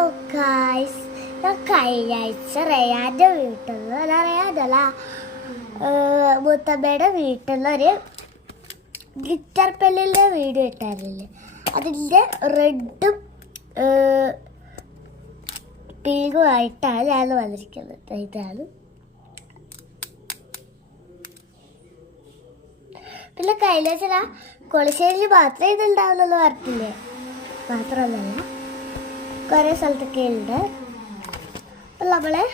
Hello guys, ഞാൻ കഴിഞ്ഞ ആഴ്ച റയാൻ്റെ വീട്ടിൽ നിന്ന് റയാനല്ല മുത്തമ്മയുടെ വീട്ടിൽ നിന്നൊരു ഗിറ്റാർ പെല്ലിൻ്റെ വീഡിയോ ഇട്ടായിരുന്നില്ലേ, അതിൻ്റെ റെഡും പിങ്കും ആയിട്ടാണ് ഞാൻ വന്നിരിക്കുന്നത്. ഇതാണ്. പിന്നെ കഴിഞ്ഞ ചില കൊളശ്ശേരിയിൽ മാത്രമേ ഇതുണ്ടാവുന്നെന്ന് പറഞ്ഞില്ലേ, മാത്രമൊന്നല്ല കുറേ സ്ഥലത്തൊക്കെ ഉണ്ട്. അപ്പം നമ്മളെ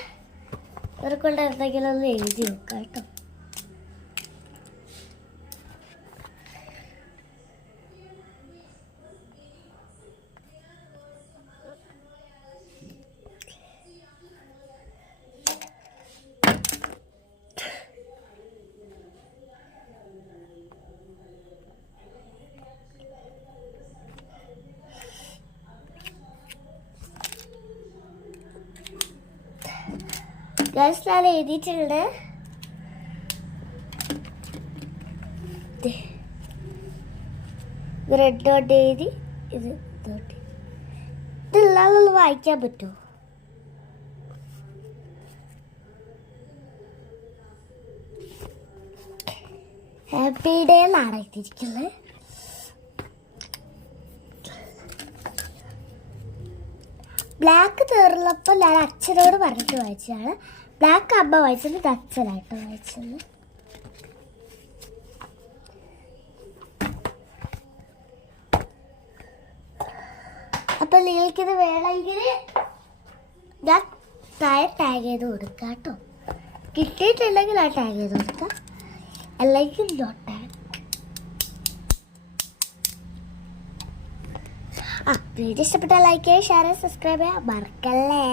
ഇവർക്കൊണ്ട് എന്തെങ്കിലും ഒന്ന് എഴുതി വെക്കാം കേട്ടോ. ഞാൻ എഴുതിയിട്ടുണ്ട്. റെഡ് ഡോട്ട് എഴുതി, ഇത് ഇതെല്ലാം വായിക്കാൻ പറ്റുമോ? ഹാപ്പി ഡേ എന്നാണ് എഴുതിയിരിക്കുന്നത്. ബ്ലാക്ക് തീർന്നപ്പോൾ ഞാൻ അച്ഛനോട് പറഞ്ഞിട്ട് വായിച്ചതാണ്. ബ്ലാക്ക് അമ്മ വായിച്ചത്, ഇത് അച്ഛനായിട്ട് വായിച്ചത്. അപ്പം നിങ്ങൾക്കിത് വേണമെങ്കിൽ ഞാൻ താഴെ ടാഗ് ചെയ്ത് കൊടുക്കാം കേട്ടോ. കിട്ടിയിട്ടുണ്ടെങ്കിൽ ആ ടാഗ് ചെയ്ത് കൊടുക്കാം, അല്ലെങ്കിൽ നോട്ട് ടാഗ്. വീഡിയോ ഇഷ്ടപ്പെട്ടാൽ ലൈക്ക് ചെയ്യുക, ഷെയർ ചെയ്യുക, സബ്സ്ക്രൈബ് ചെയ്യുക മറക്കല്ലേ.